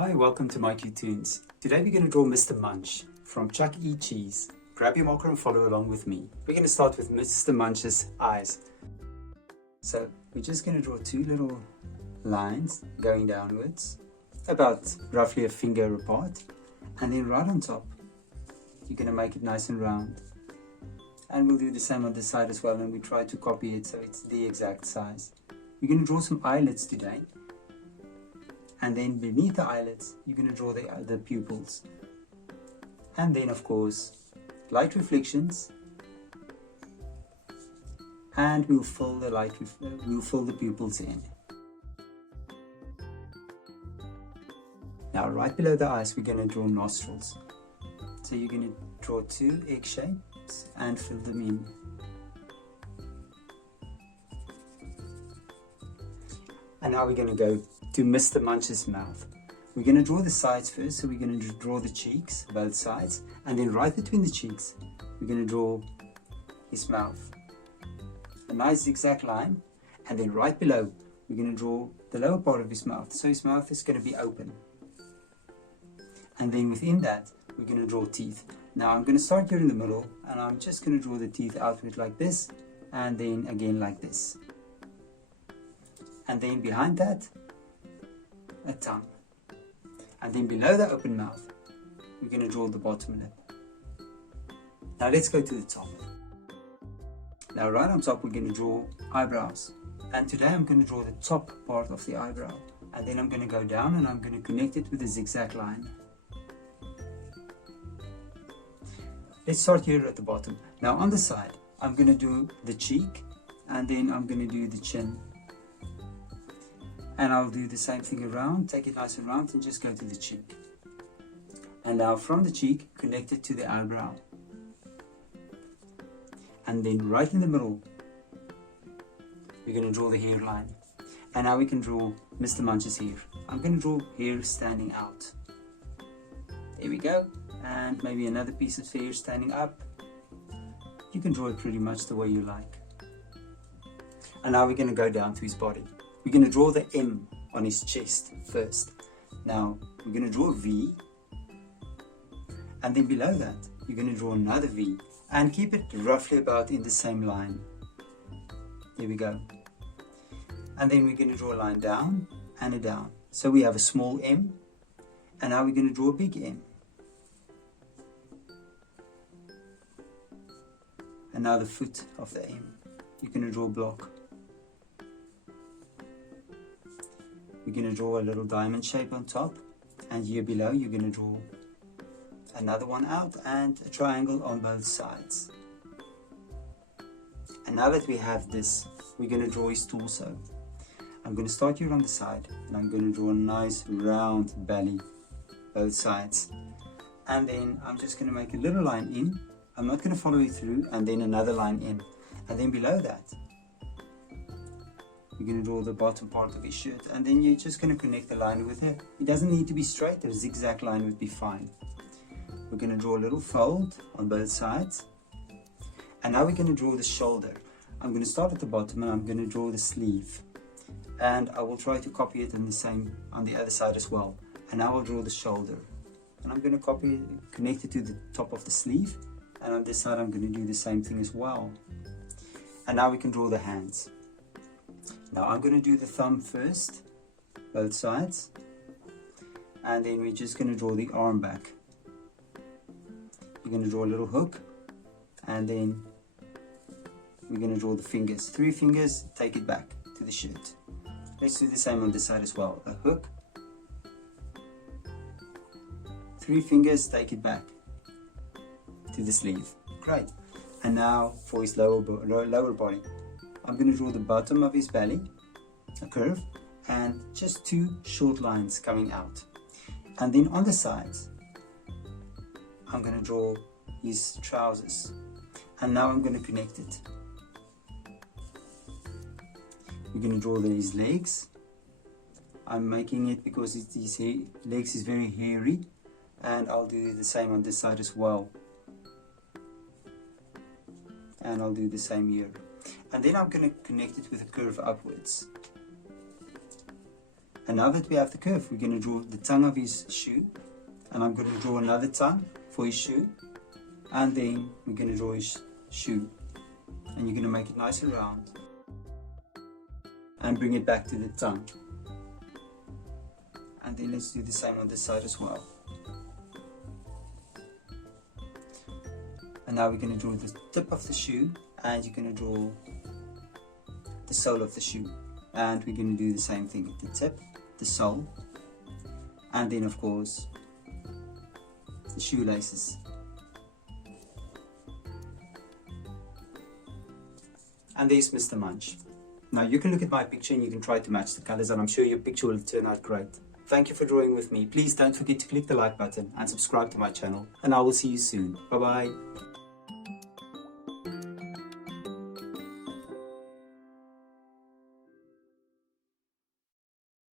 Hi, welcome to mycutetoons. Today we're going to draw Mr. Munch from Chuck E. Cheese. Grab your marker and follow along with me. We're going to start with Mr. Munch's eyes. So we're just going to draw two little lines going downwards, about roughly a finger apart, and then right on top you're going to make it nice and round. And we'll do the same on this side as well, and we try to copy it so it's the exact size. We're going to draw some eyelids today. And then beneath the eyelids, you're going to draw the pupils. And then, of course, light reflections. And we'll fill the pupils in. Now, right below the eyes, we're going to draw nostrils. So you're going to draw two egg shapes and fill them in. And now we're going to go to Mr. Munch's mouth. We're going to draw the sides first, so we're going to draw the cheeks, both sides, and then right between the cheeks, we're going to draw his mouth. A nice zigzag line, and then right below, we're going to draw the lower part of his mouth, so his mouth is going to be open. And then within that, we're going to draw teeth. Now I'm going to start here in the middle, and I'm just going to draw the teeth outward like this, and then again like this. And then behind that, a tongue. And then below the open mouth, we're going to draw the bottom lip. Now let's go to the top. Now right on top, we're going to draw eyebrows. And today I'm going to draw the top part of the eyebrow. And then I'm going to go down and I'm going to connect it with a zigzag line. Let's start here at the bottom. Now on the side, I'm going to do the cheek, and then I'm going to do the chin. And I'll do the same thing around, take it nice and round, and just go to the cheek. And now from the cheek, connect it to the eyebrow. And then right in the middle, we're going to draw the hairline. And now we can draw Mr. Munch's hair. I'm going to draw hair standing out. There we go. And maybe another piece of hair standing up. You can draw it pretty much the way you like. And now we're going to go down to his body. We're going to draw the M on his chest first. Now, we're going to draw a V. And then below that, you're going to draw another V. And keep it roughly about in the same line. There we go. And then we're going to draw a line down and a down. So we have a small M. And now we're going to draw a big M. And now the foot of the M. You're going to draw a block. We're going to draw a little diamond shape on top, and here below you're going to draw another one out and a triangle on both sides. And now that we have this, we're going to draw his torso. I'm going to start here on the side, and I'm going to draw a nice round belly, both sides. And then I'm just going to make a little line in. I'm not going to follow it through, and then another line in. And then below that, we're going to draw the bottom part of his shirt, and then you're just going to connect the line with it. It doesn't need to be straight, a zigzag line would be fine. We're going to draw a little fold on both sides. And now we're going to draw the shoulder. I'm going to start at the bottom and I'm going to draw the sleeve. And I will try to copy it in the same on the other side as well. And now I'll draw the shoulder. And I'm going to copy it, connect it to the top of the sleeve. And on this side I'm going to do the same thing as well. And now we can draw the hands. Now I'm going to do the thumb first, both sides, and then we're just going to draw the arm back. We're going to draw a little hook, and then we're going to draw the fingers. 3 fingers, take it back to the shirt. Let's do the same on this side as well. A hook, 3 fingers, take it back to the sleeve. Great. And now for his lower body. I'm going to draw the bottom of his belly, a curve, and just 2 short lines coming out. And then on the sides, I'm going to draw his trousers. And now I'm going to connect it. We're going to draw his legs. I'm making it because his legs is very hairy, and I'll do the same on this side as well. And I'll do the same here. And then I'm going to connect it with a curve upwards. And now that we have the curve, we're going to draw the tongue of his shoe, and I'm going to draw another tongue for his shoe, and then we're going to draw his shoe, and you're going to make it nice and round and bring it back to the tongue. And then let's do the same on this side as well. And now we're going to draw the tip of the shoe, and you're going to draw the sole of the shoe, and we're going to do the same thing at the tip, the sole, and then of course the shoelaces. And there's Mr. Munch. Now you can look at my picture and you can try to match the colors, and I'm sure your picture will turn out great. Thank you for drawing with me. Please don't forget to click the like button and subscribe to my channel, and I will see you soon. Bye bye.